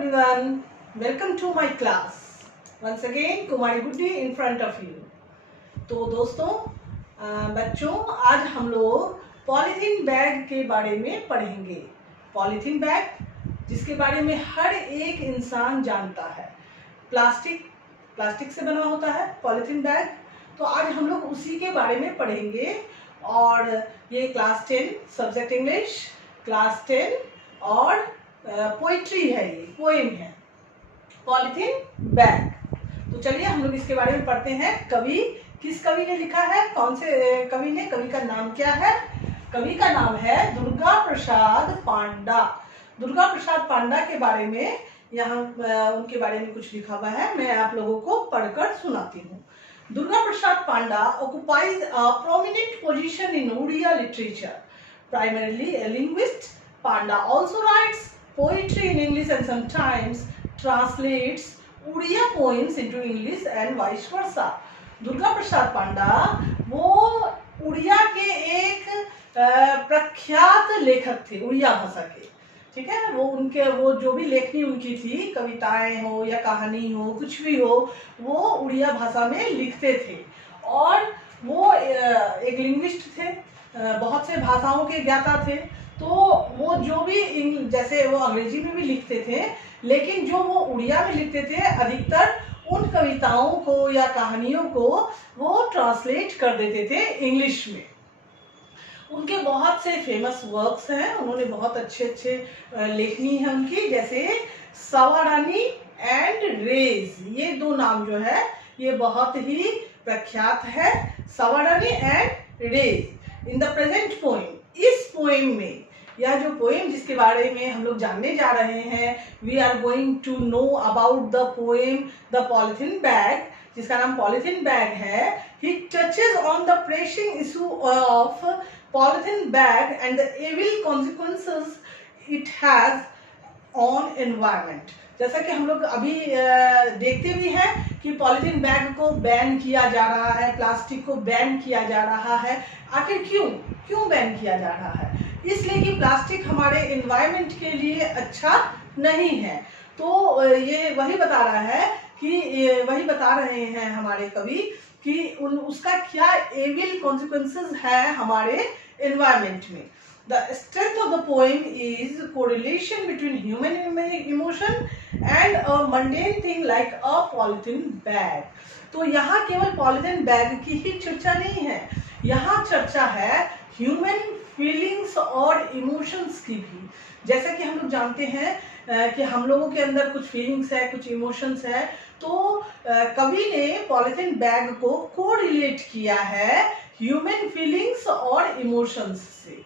everyone, welcome to my class. Once again, Kumari Guddi in front of you. तो दोस्तों, बच्चों, आज हम लोग पॉलीथीन बैग के बारे में पढ़ेंगे। पॉलीथीन बैग जिसके बारे में हर एक इंसान जानता है। प्लास्टिक से बना होता है पॉलीथीन बैग। तो आज हम लोग उसी के बारे में पढ़ेंगे। और ये क्लास 10 सब्जेक्ट इंग्लिश, क्लास 10 और पोइट्री है, ये पोएम है पॉलीथीन बैग। तो चलिए हम लोग इसके बारे में पढ़ते हैं। किस कवि ने लिखा है, कौन से कवि ने, कवि का नाम क्या है? कवि का नाम है दुर्गा प्रसाद पांडा। दुर्गा प्रसाद पांडा के बारे में यहाँ उनके बारे में कुछ लिखा हुआ है, मैं आप लोगों को पढ़कर सुनाती हूँ। दुर्गा प्रसाद पांडा occupies a prominent position in Odia literature. Primarily a linguist, Panda also writes poetry in English and sometimes translates Odia poems into English and vice versa. Durga Prasad पांडा वो उड़िया के एक प्रख्यात लेखक थे, उड़िया भाषा के। ठीक है, वो जो भी लेखनी उनकी थी, कविताएं हो या कहानी हो, कुछ भी हो, वो उड़िया भाषा में लिखते थे। और वो एक लिंग्विस्ट थे, बहुत से भाषाओं के ज्ञाता थे। तो वो जो भी जैसे वो अंग्रेजी में भी लिखते थे, लेकिन जो वो उड़िया में लिखते थे, अधिकतर उन कविताओं को या कहानियों को वो ट्रांसलेट कर देते थे इंग्लिश में। उनके बहुत से फेमस वर्क्स हैं, उन्होंने बहुत अच्छे लेखनी है उनकी, जैसे सवारानी एंड रेज, ये दो नाम जो है ये बहुत ही प्रख्यात है, सवारानी एंड रेज। इन द प्रेजेंट पोएम, इस पोएम में, यह जो पोएम जिसके बारे में हम लोग जानने जा रहे हैं, we are going to know about the poem the polythene bag, जिसका नाम पॉलीथीन बैग है। He touches on the pressing issue of polythene bag and the evil consequences it has on environment। जैसा कि हम लोग अभी देखते भी हैं कि पॉलीथीन बैग को बैन किया जा रहा है, प्लास्टिक को बैन किया जा रहा है। आखिर क्यों बैन किया जा रहा है? इसलिए कि प्लास्टिक हमारे एनवायरनमेंट के लिए अच्छा नहीं है। तो ये वही बता रहे हैं हमारे कवि कि उसका क्या एविल कॉन्सिक्वेंसेस है हमारे एनवायरनमेंट में। The strength of the poem is correlation between human emotion and a mundane thing like a polythene bag. तो यहाँ केवल पॉलीथीन बैग की ही चर्चा नहीं है, यहाँ चर्चा है ह्यूमन फीलिंग्स और इमोशंस की भी। जैसा कि हम लोग जानते हैं कि हम लोगों के अंदर कुछ फीलिंग्स है, कुछ इमोशंस है। तो कवि ने पॉलीथीन बैग को कोरिलेट किया है ह्यूमन फीलिंग्स और इमोशंस से।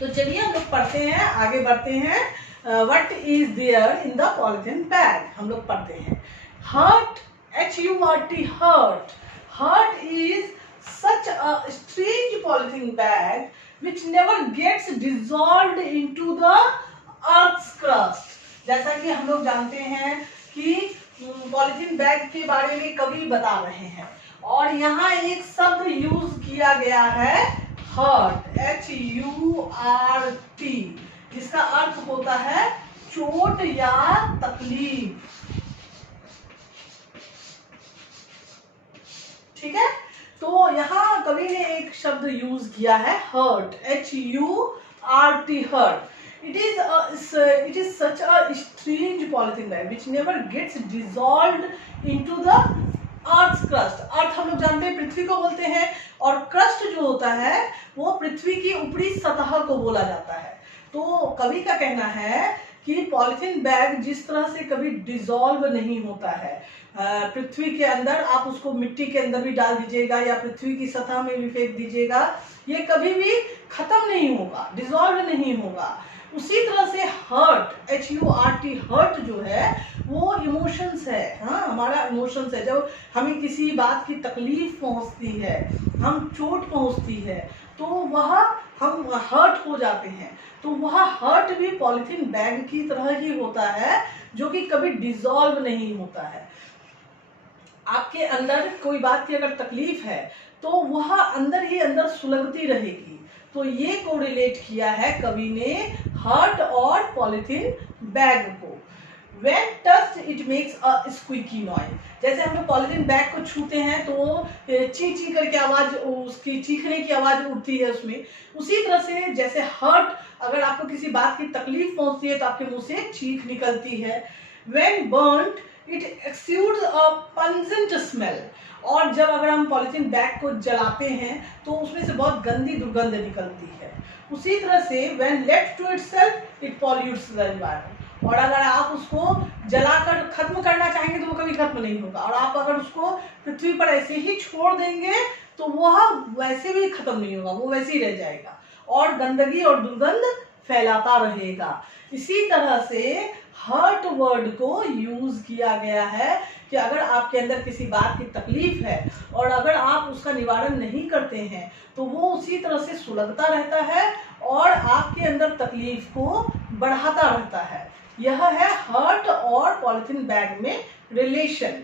तो चलिए हम लोग पढ़ते हैं, आगे बढ़ते हैं। What is there in the polythene bag, हम लोग पढ़ते हैं। Hurt, HURT, hurt. Hurt is such a strange polythene bag which never gets dissolved into the earth's crust। जैसा कि हम लोग जानते हैं कि पॉलीथीन बैग के बारे में कवि बता रहे हैं, और यहाँ एक शब्द यूज किया गया है हर्ट, HURT, जिसका अर्थ होता है चोट या तकलीफ। ठीक है, तो यहाँ कवि ने एक शब्द यूज किया है hurt, HURT, hurt. It is such a strange polythene bag which never gets dissolved into the earth's crust। अर्थ हम लोग जानते हैं पृथ्वी को बोलते हैं, और क्रस्ट जो होता है वो पृथ्वी की ऊपरी सतह को बोला जाता है। तो कवि का कहना है कि पॉलीथीन बैग जिस तरह से कभी डिसॉल्व नहीं होता है, पृथ्वी के अंदर आप उसको मिट्टी के अंदर भी डाल दीजिएगा या पृथ्वी की सतह में भी फेंक दीजिएगा, ये कभी भी खत्म नहीं होगा, डिसॉल्व नहीं होगा। उसी तरह से हर्ट, HURT, हर्ट जो है वो इमोशंस है। हाँ, हमारा इमोशंस है। जब हमें किसी बात की तकलीफ पहुंचती है, हम चोट पहुंचती है, तो वह हम हर्ट हो जाते हैं। तो वह हर्ट भी पॉलीथीन बैग की तरह ही होता है, जो कि कभी डिसॉल्व नहीं होता है। आपके अंदर कोई बात की अगर तकलीफ है तो वह अंदर ही अंदर सुलगती रहेगी। तो ये कोरिलेट किया है कवि ने हर्ट और पॉलीथीन बैग को। When touched it makes a squeaky noise. जैसे हम लोग पॉलिथीन बैग को छूते हैं तो ची ची करके आवाज, उसकी चीखने की आवाज उठती है उसमें। उसी तरह से जैसे हर्ट, अगर आपको किसी बात की तकलीफ पहुंचती है तो आपके मुंह से चीख निकलती है। When burnt it exudes a pungent smell. और जब अगर हम पॉलिथीन बैग को जलाते हैं तो उसमें से बहुत गंदी दुर्गंध निकलती है। उसी तरह से when left to itself it pollutes the environment. और अगर आप उसको जलाकर खत्म करना चाहेंगे तो वो कभी खत्म नहीं होगा, और आप अगर उसको पृथ्वी पर ऐसे ही छोड़ देंगे तो वह वैसे भी खत्म नहीं होगा, वो वैसे ही रह जाएगा और गंदगी और दुर्गंध फैलाता रहेगा। इसी तरह से हर्ट वर्ड को यूज किया गया है कि अगर आपके अंदर किसी बात की तकलीफ है और अगर आप उसका निवारण नहीं करते हैं तो वो उसी तरह से सुलगता रहता है और आपके अंदर तकलीफ को बढ़ाता रहता है। यह है हर्ट और पॉलिथीन बैग में रिलेशन।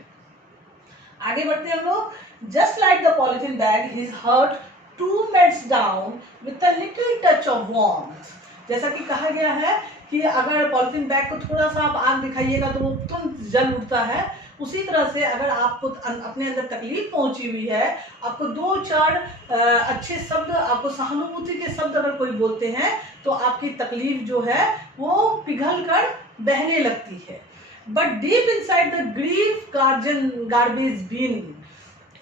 आगे बढ़ते हैं हम लोग। Just like the polythene bag his hurt too melts down with a little touch of warmth. जैसा कि कहा गया है कि अगर पॉलिथीन बैग को थोड़ा सा आप आग दिखाइएगा तो वो तुरंत जल उठता है। उसी तरह से अगर आपको अपने अंदर तकलीफ पहुंची हुई है, आपको 2-4 अच्छे शब्द, आपको सहानुभूति के शब्द अगर कोई बोलते हैं तो आपकी तकलीफ जो है वो पिघल कर बहने लगती है। But deep inside the grief garbage bin,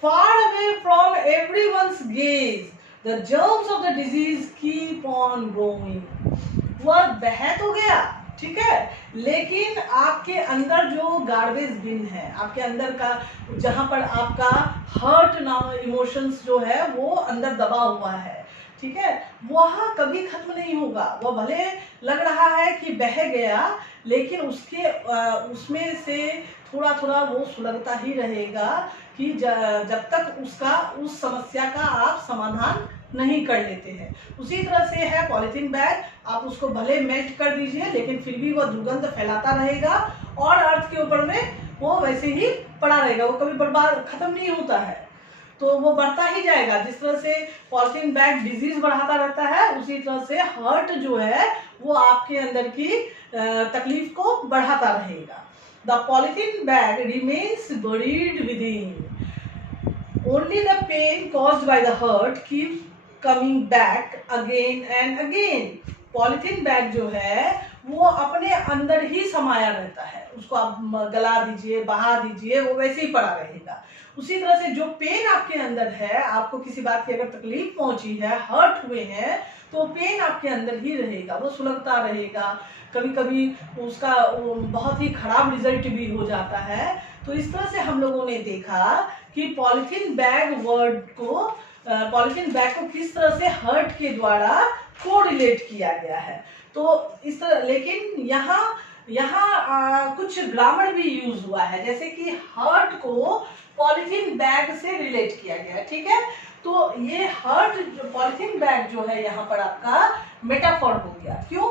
far away from everyone's gaze, the germs of the disease keep on growing. वह बह तो गया, ठीक है, लेकिन आपके अंदर जो गार्बेज बिन है, आपके अंदर का जहां पर आपका हर्ट नाम इमोशंस जो है वो अंदर दबा हुआ है, ठीक है, वह कभी खत्म नहीं होगा। वह भले लग रहा है कि बह गया लेकिन उसमें से थोड़ा थोड़ा वो सुलगता ही रहेगा कि जब तक उस समस्या का आप समाधान नहीं कर लेते हैं। उसी तरह से है पॉलिथीन बैग, आप उसको भले मेल्ट कर दीजिए लेकिन फिर भी वह दुर्गंध फैलाता रहेगा और अर्थ के ऊपर में वो वैसे ही पड़ा रहेगा, वो कभी बर्बाद खत्म नहीं होता है, तो वो बढ़ता ही जाएगा। जिस तरह से पॉलिथीन बैग डिजीज बढ़ाता रहता है उसी तरह से हर्ट जो है वो आपके अंदर की तकलीफ को बढ़ाता रहेगा। The polythene bag remains buried within, only the pain caused by the hurt keeps coming back again and again. Polythene bag जो है वो अपने अंदर ही समाया रहता है, उसको आप गला दीजिए, बहा दीजिए, वो वैसे ही पड़ा रहेगा। उसी तरह से जो पेन आपके अंदर है, आपको किसी बात की अगर तकलीफ पहुंची है, हर्ट हुए हैं, तो पेन आपके अंदर ही रहेगा, वो सुलगता रहेगा। कभी कभी उसका बहुत ही खराब रिजल्ट भी हो जाता है। तो इस तरह से हम लोगों ने देखा कि पॉलिथीन बैग को किस तरह से हर्ट के द्वारा कोरिलेट किया गया है। तो इस तरह, लेकिन यहाँ कुछ ग्रामर भी यूज हुआ है, जैसे कि हर्ट को पॉलिथीन बैग से रिलेट किया गया है, ठीक है। तो ये हर्ट पॉलिथीन बैग जो है यहाँ पर आपका मेटाफॉर हो गया। क्यों?